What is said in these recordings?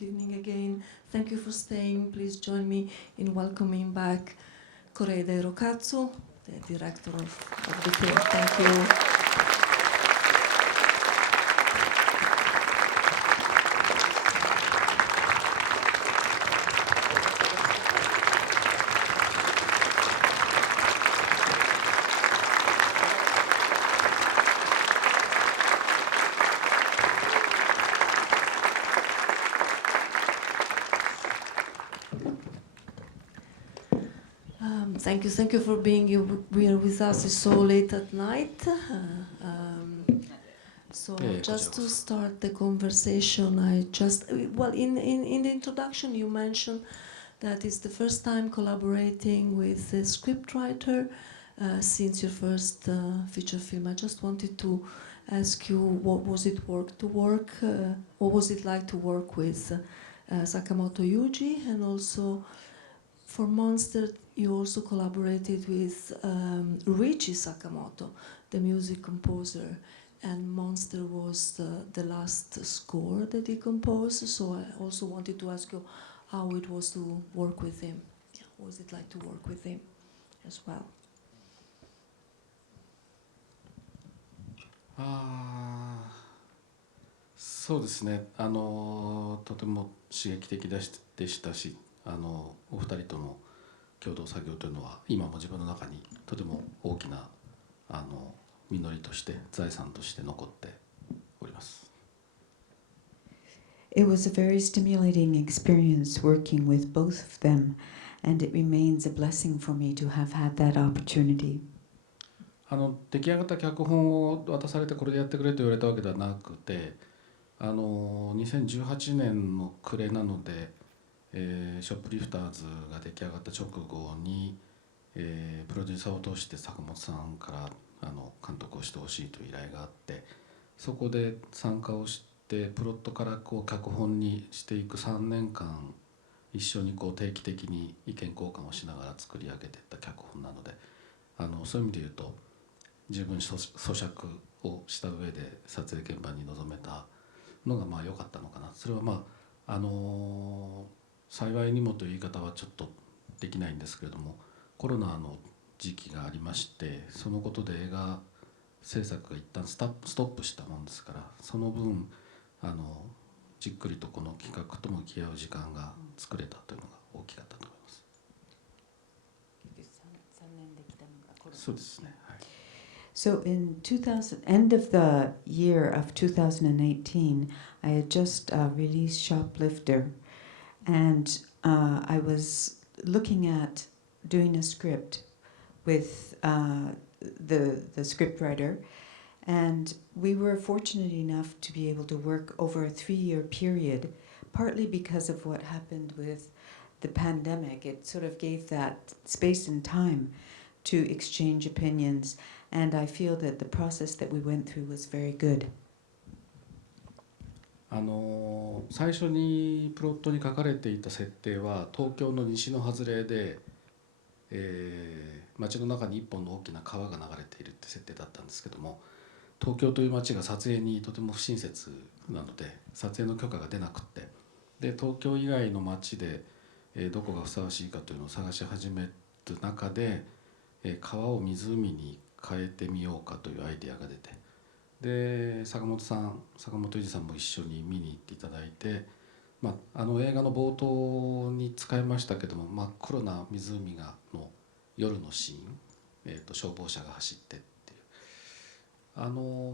Good evening again. Thank you for staying. Please join me in welcoming back Kore-eda Hirokazu, the director of the film. Thank you. Thank you for being here with us. It's so late at night. Just to start the conversation, in the introduction you mentioned that it's the first time collaborating with a scriptwriter since your first feature film. I just wanted to ask you, what was it like to work with Sakamoto Yuji, and also for Monster, you also collaborated with Ryuichi Sakamoto, the music composer, and Monster was the last score that he composed. So I also wanted to ask you how it was to work with him. Yeah, what was it like to work with him as well? そうですね。とても刺激的でしたし、お二人との共同作業というのは今も自分の中にとても大きな実りとして財産として残っております。It was a very stimulating experience working with both of them, and it remains a blessing for me to have had that opportunity. 出来上がった脚本を渡されてこれでやってくれと言われたわけではなくて、2018年の暮れなので、ショップリフターズが出来上がった直後に、プロデューサーを通して坂本さんから監督をしてほしいという依頼があって、そこで参加をしてプロットから脚本にしていく3年間一緒に定期的に意見交換をしながら作り上げていった脚本なので、そういう意味で言うと十分咀嚼をした上で撮影現場に臨めたのが良かったのかな。それは幸いにもという言い方はちょっとできないんですけれども、コロナの時期がありまして、そのことで映画制作が一旦ストップしたもんですから、その分じっくりとこの企画と向き合う時間が作れたというのが大きかったと思います。そうですね。はい。So in end of the year of 2018, I had just released Shoplifter, and I was looking at doing a script with the scriptwriter, and we were fortunate enough to be able to work over a 3-year period, partly because of what happened with the pandemic. It sort of gave that space and time to exchange opinions, and I feel that the process that we went through was very good. 最初にプロットに書かれていた設定は東京の西の外れで、街の中に一本の大きな川が流れているって設定だったんですけども、東京という街が撮影にとても不親切なので撮影の許可が出なくって、で東京以外の街で、どこがふさわしいかというのを探し始める中で、川を湖に変えてみようかというアイデアが出て、で坂本裕二さんも一緒に見に行っていただいて、映画の冒頭に使いましたけども、真っ黒な湖の夜のシーン、消防車が走ってっていう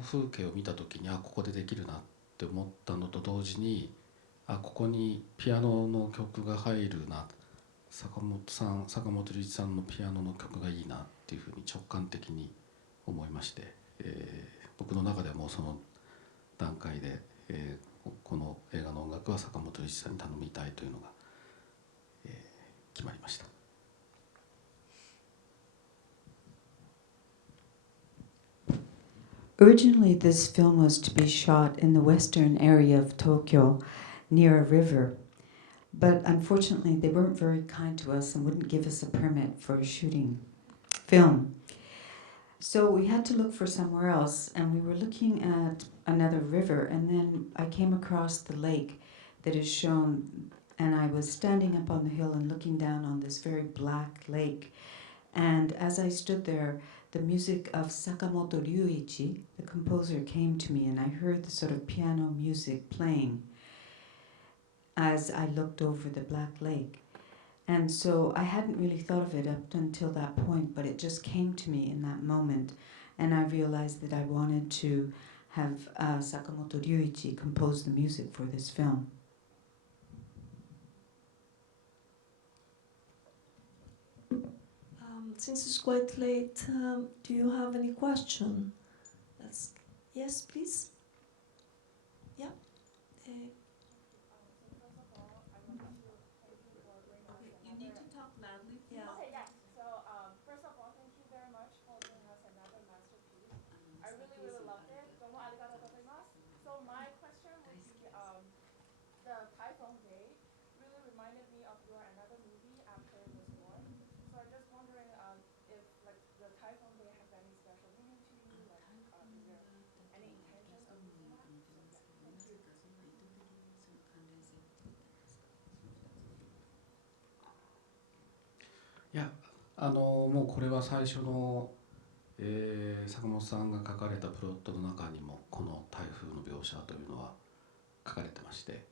風景を見た時に、ここでできるなって思ったのと同時に、ここにピアノの曲が入るな、坂本龍一さんのピアノの曲がいいなっていうふうに直感的に思いまして、僕の中ではもうその段階で、この映画の音楽は坂本龍一さんに頼みたいというのが、決まりました。Originally, this film was to be shot in the western area of Tokyo, near a river. But unfortunately, they weren't very kind to us and wouldn't give us a permit for shooting film. So we had to look for somewhere else, and we were looking at another river, and then I came across the lake that is shown, and I was standing up on the hill and looking down on this very black lake. And as I stood there, the music of Sakamoto Ryuichi, the composer, came to me, and I heard the sort of piano music playing as I looked over the black lake. And so I hadn't really thought of it up until that point, but it just came to me in that moment. And I realized that I wanted to have Sakamoto Ryuichi compose the music for this film. Since it's quite late, do you have any question? Yes, please. Yeah. You need to talk loudly, please. Yeah. Okay, yeah. So first of all, thank you very much for giving us another masterpiece. I really, really loved it. Domo arigatou gozaimasu. So my question would be, the Typhoon Day really reminded me of your another movie after it was born. So I'm just wondering if like the Typhoon Day has any special meaning to you. Like, is there any intention of using that? Thank you.いや、もうこれは最初の、坂本さんが書かれたプロットの中にもこの台風の描写というのは書かれてまして、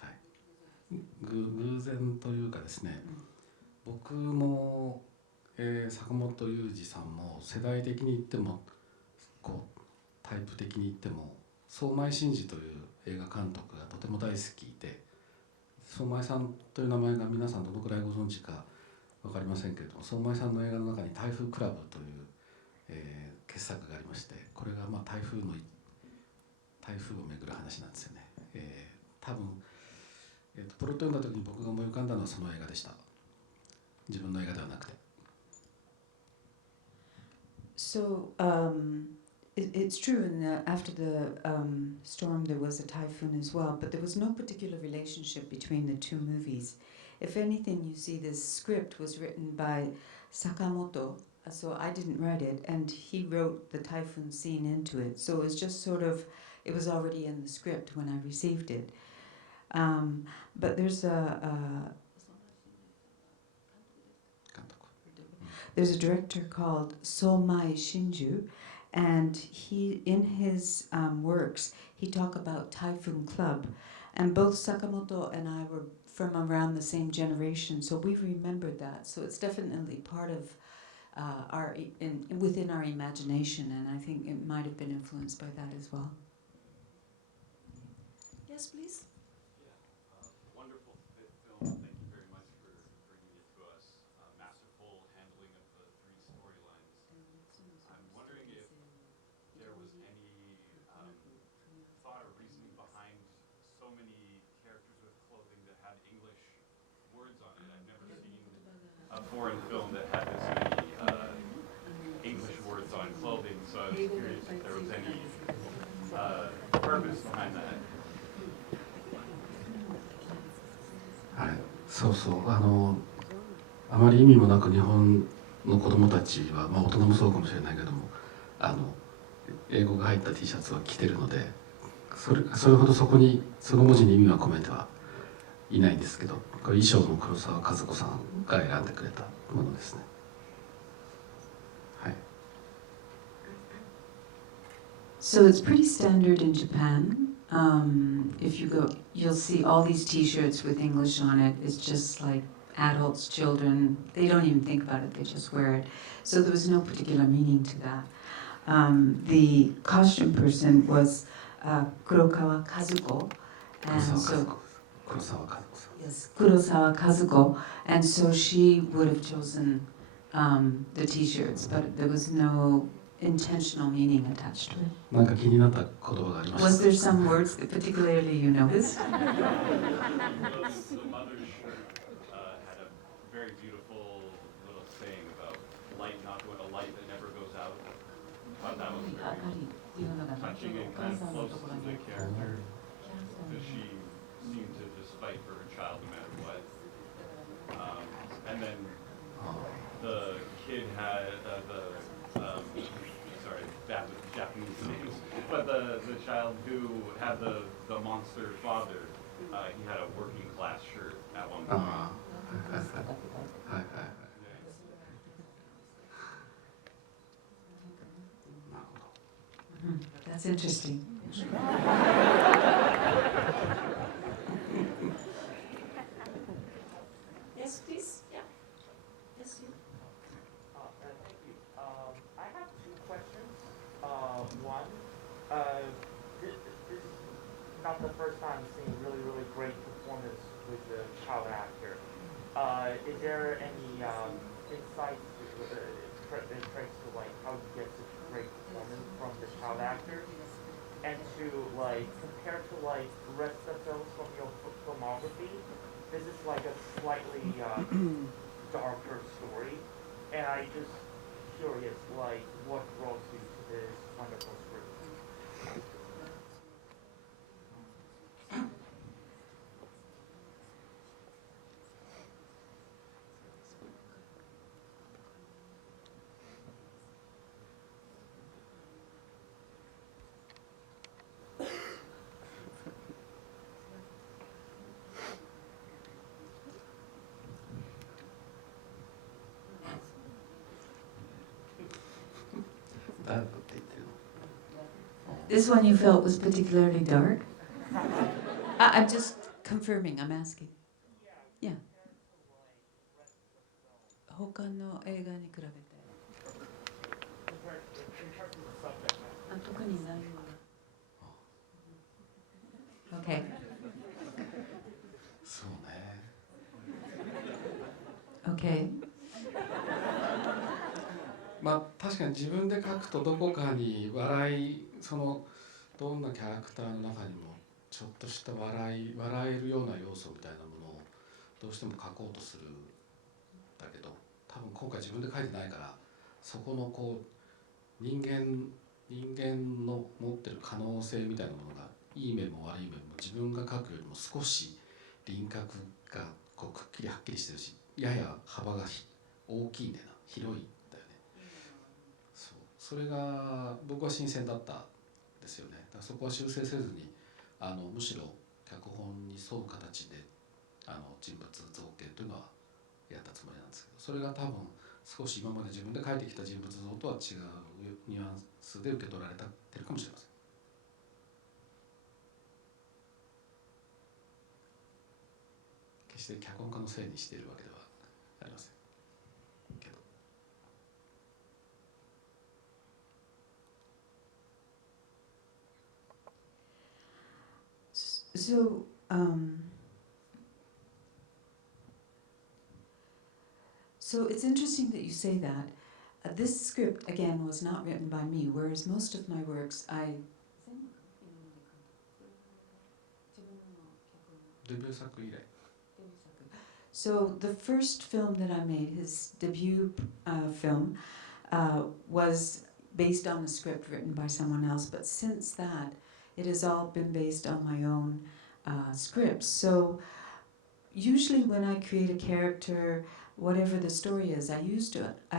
はい、偶然というかですね、僕も、坂本龍二さんも世代的に言ってもこうタイプ的に言っても相米真司という映画監督がとても大好きで、相米さんという名前が皆さんどのくらいご存知か分かりませんけれども、相米さんの映画の中に台風クラブという、傑作がありまして、これがまあ台風をめぐる話なんですよね。多分、プロット読んだ時に僕が思い浮かんだのはその映画でした。自分の映画ではなくて。So, it's true, and after the storm there was a typhoon as well, but there was no particular relationship between the two movies. If anything, you see this script was written by Sakamoto, so I didn't write it, and he wrote the typhoon scene into it. So it was just sort of, it was already in the script when I received it. But there's a director called Somai Shinju, and he, in his works, he talked about Typhoon Club, and both Sakamoto and I were from around the same generation, so we remembered that. So it's definitely part of within our imagination, and I think it might have been influenced by that as well. Yes, please. Wonderful film. Thank you very much for bringing it to us. Masterful handling of the three storylines. I'm wondering if there was any thought or reasoning behind so many characters with clothing that had English words on it. I've never seen a foreign film that had this many English words on clothing, so I was curious if there was any purpose behind that. はい、そうそう、あまり意味もなく日本の子どもたちは、まあ、大人もそうかもしれないけども、英語が入った T シャツを着てるので、それほどそこにその文字に意味は込めてはいないんですけど、これ衣装の黒沢和子さんが選んでくれたものですね。はい。So it's pretty standard in Japan. If you go, you'll see all these T-shirts with English on it. It's just like adults, children. They don't even think about it. They just wear it. So there was no particular meaning to that. The costume person was Kurokawa Kazuko, and so yes, Kurosawa Kazuko, and so she would have chosen the T-shirts, but there was no intentional meaning attached to it. なんか気になった言葉がありました。 Was there some words that particularly you noticed? The mother's shirt had a very beautiful little saying about light not going, a light that never goes out. I thought that was very touching and kind of close to the character, because she seemed to just fight for her child no matter what. And then the kid had sorry, bad with Japanese names, but the child who the monster father, he had a working class shirt at one あ point. あ、はいはいはいはいはい。なるほど。That's interesting. Yes, please. Yeah. Yes, you. Thank you. I have two questions. One, this is not the first time seeing really, really great performance with the child actor. Is there any insights, traits to like how you get such great performance from the child actors? And to like compare to like the rest of the films from your filmography, this is like a slightly darker story, and I just curious like what draws you to this wonderful script. This one you felt was particularly dark? I'm just confirming, I'm asking. Yeah. 他の映画に比べて。特に内容が。Okay. そうね。Okay. まあ確かに自分で書くとどこかにそのどんなキャラクターの中にもちょっとした笑えるような要素みたいなものをどうしても書こうとするんだけど、多分今回自分で書いてないからそこのこう人間の持ってる可能性みたいなものがいい面も悪い面も自分が書くよりも少し輪郭がこうくっきりはっきりしてるし、やや幅が大きいんだよな、広いんだよね。それが僕は新鮮だったんですよね。だからそこは修正せずにむしろ脚本に沿う形で人物造形というのはやったつもりなんですけど、それが多分少し今まで自分で描いてきた人物像とは違うニュアンスで受け取られてるかもしれません。決して脚本家のせいにしているわけではありませんけど。So, so it's interesting that you say that. This script, again, was not written by me, whereas most of my works, So the first film that I made, his debut film, was based on a script written by someone else, but since that, it has all been based on my own scripts. So usually when I create a character, whatever the story is, I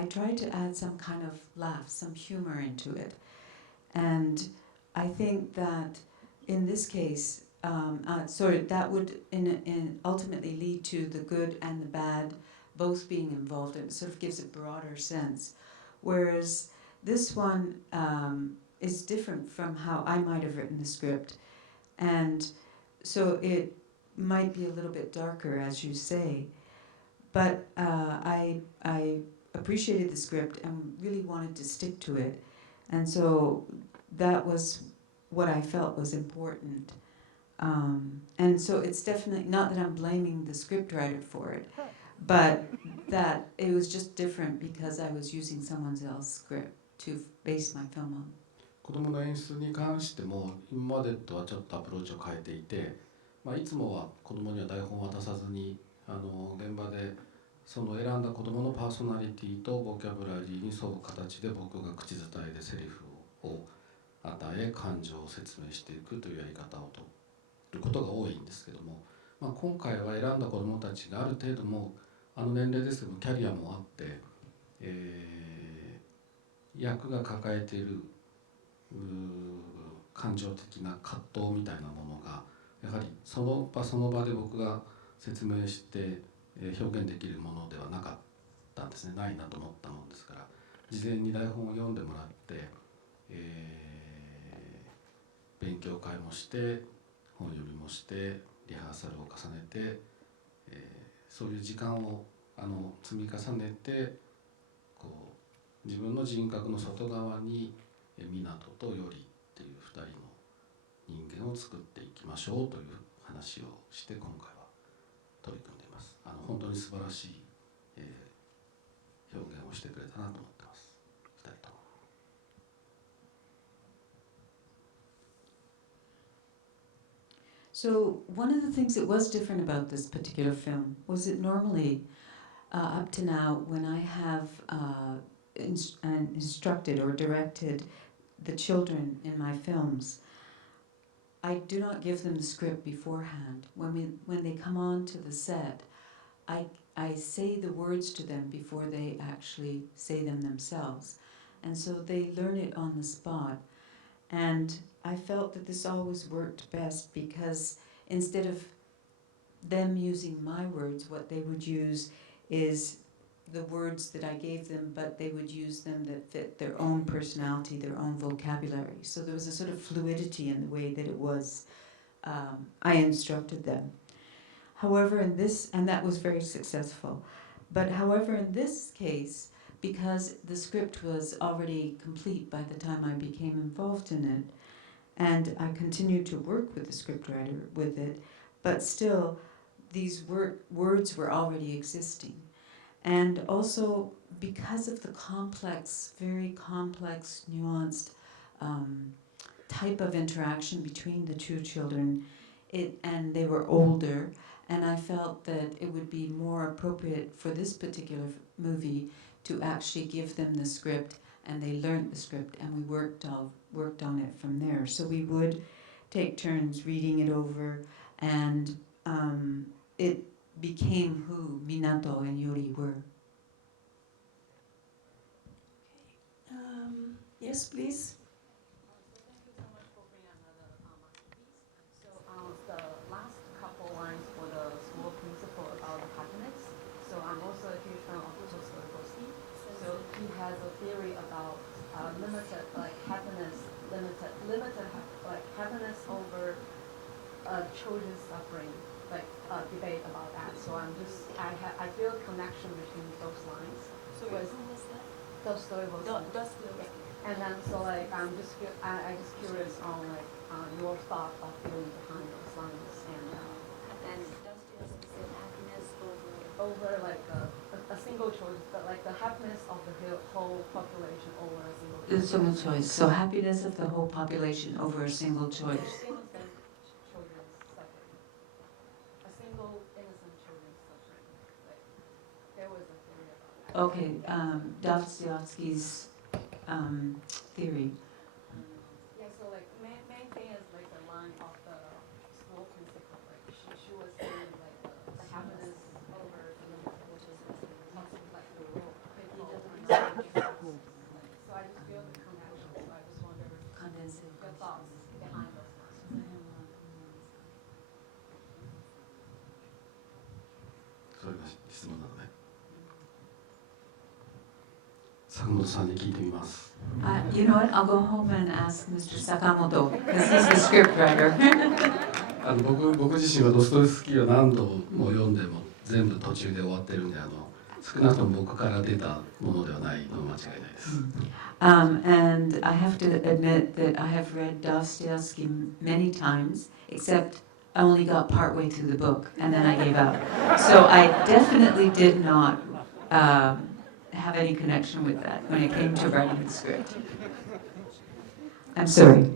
try to add some kind of laugh, some humor into it. And I think that in this case, that would ultimately lead to the good and the bad both being involved, and it sort of gives a broader sense. Whereas this one is different from how I might have written the script. And so it might be a little bit darker, as you say. But I appreciated the script and really wanted to stick to it. And so that was what I felt was important. And so it's definitely not that I'm blaming the scriptwriter for it, but that it was just different because I was using someone else's script to base my film on. 子供の演出に関しても今までとはちょっとアプローチを変えていて、いつもは子供には台本を渡さずに現場でその選んだ子供のパーソナリティとボキャブラリーに沿う形で僕が口伝えでセリフを与え感情を説明していくというやり方をとることが多いんですけども、今回は選んだ子どもたちがある程度も年齢ですけどもキャリアもあって、役が抱えている感情的な葛藤みたいなものがやはりその場その場で僕が説明して表現できるものではなかったんですね。ないなと思ったもんですから、事前に台本を読んでもらって、勉強会もして本読みもしてリハーサルを重ねて、そういう時間を積み重ねてこう自分の人格の外側に湊とよりっていう2人の人間を作っていきましょうという話をして今回は取り組んでいます。本当に素晴らしい、表現をしてくれたなと思ってます、2人とも。So one of the things that was different about this particular film was that normally, up to now, when I have instructed or directed the children in my films, I do not give them the script beforehand. When they come on to the set, I say the words to them before they actually say them themselves. And so they learn it on the spot. And I felt that this always worked best because instead of them using my words, what they would use is the words that I gave them, but they would use them that fit their own personality, their own vocabulary. So there was a sort of fluidity in the way that it was, I instructed them. However, in this, and that was very successful, but however, in this case, because the script was already complete by the time I became involved in it, and I continued to work with the scriptwriter with it, but still, these words were already existing. And also, because of the complex, very complex, nuanced type of interaction between the two children, and they were older, and I felt that it would be more appropriate for this particular movie to actually give them the script, and they learned the script, and we worked on it from there. So we would take turns reading it over, and it became who Minato and Yuri were. Yes, please. Thank you so much for bringing another masterpiece. So the last couple lines for the school principal about happiness. So I'm also a huge fan of Dostoevsky. So he has a theory about limited happiness, happiness over children's suffering, debate about that. So I feel a connection between those lines. So with who was that? Dostoevsky. And then I'm just curious on your thought of feeling behind those lines and Dostoevsky said happiness over a single choice, but the happiness of the whole population over a single choice. A single choice. So happiness of the whole population over a single choice. Innocent children's suffering. A single innocent children's suffering. There was a theory about that. Okay, Dostoevsky's theory. Yeah, so main thing is the line of the school principal. She was saying the happiness over the limit, which is something like the rule. So I just feel the connection. So I just wonder your thoughts behind those lines. それが質問なのね。坂本さんに聞いてみます。You know what? I'll go home and ask Mr. Sakamoto because he's the scriptwriter. 僕自身はドストエフスキーは何度も読んでも全部途中で終わってるんで少なくとも僕から出たものではないのは間違いないです。And I have to admit that I have read Dostoevsky many times, except I only got partway through the book and then I gave up. So I definitely did not have any connection with that when it came to writing the script. I'm sorry.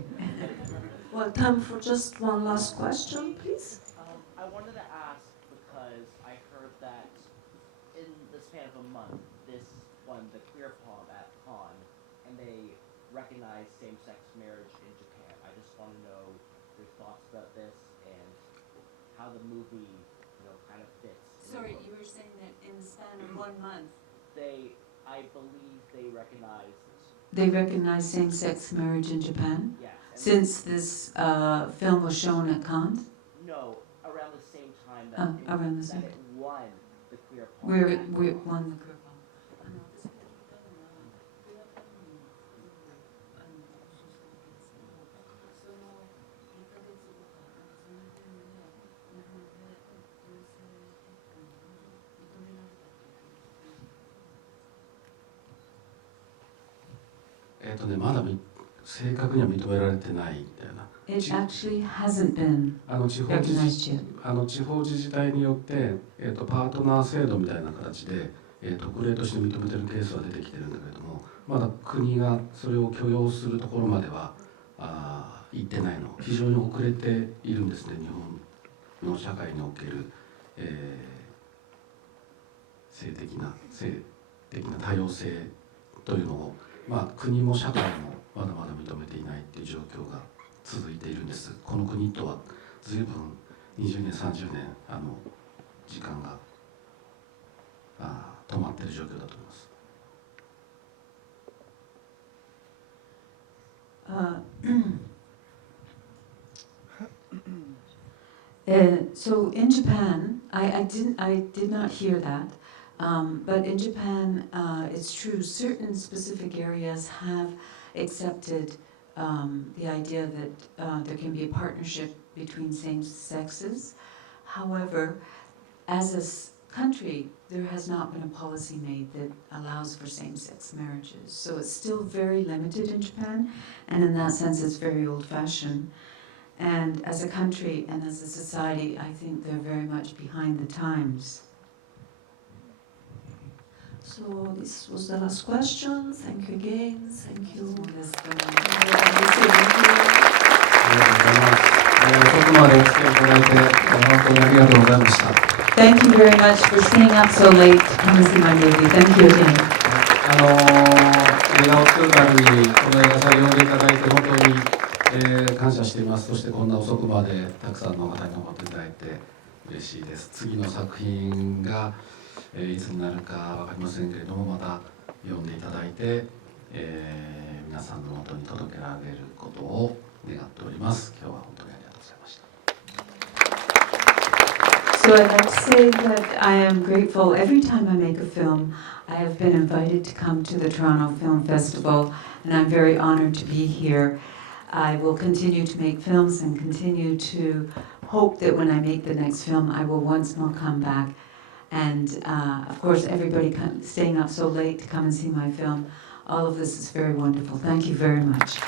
Well, time for just one last question, please. I wanted to ask because I heard that in the span of a month, this won the queer palm at Cannes, and they recognized same-sex marriage in Japan. I just want to know your thoughts about this and how the movie, kind of fits. Sorry, you were saying that in the span of 1 month. I believe they recognized They recognize same-sex marriage in Japan? Yes. And Since this film was shown at Cannes? no, around the same time that, Around the that same. it won the queer palm. Where at we Cannes. won the Queer Palm. まだ正確には認められてないみたいな。 It actually hasn't been 地方 recognized yet. 地方自治体によって、パートナー制度みたいな形で、特例として認めてるケースは出てきてるんだけれども、まだ国がそれを許容するところまでは行ってないの。非常に遅れているんですね、日本の社会における、性的な多様性というのを、国も社会もまだまだ認めていないっていう状況が続いているんです。この国とは随分20年30年時間が止まっている状況だと思います。So in Japan, I did not hear that, but in Japan, it's true. Certain specific areas have accepted the idea that there can be a partnership between same sexes. However, as a country, there has not been a policy made that allows for same-sex marriages. So it's still very limited in Japan, and in that sense, it's very old-fashioned. And as a country and as a society, I think they're very much behind the times. So this was the last question. Thank you again. Thank you. 遅くまでお付き合いいただいて本当にありがとうございました。Thank you very much for staying up so late to come and see my movie. Thank you again. 映画を作るためにこの映画祭を呼んでいただいて本当に、感謝しています。そしてこんな遅くまでたくさんの方に残っていただいて嬉しいです。次の作品が、いつになるか分かりませんけれども、また読んでいただいて、皆さんの元に届けられることを願っております。今日は本当にありがとうございました。So I'd like to say that I am grateful every time I make a film. I have been invited to come to the Toronto Film Festival, and I'm very honored to be here. I will continue to make films and continue to hope that when I make the next film, I will once more come back. And of course, everybody staying up so late to come and see my film, all of this is very wonderful. Thank you very much.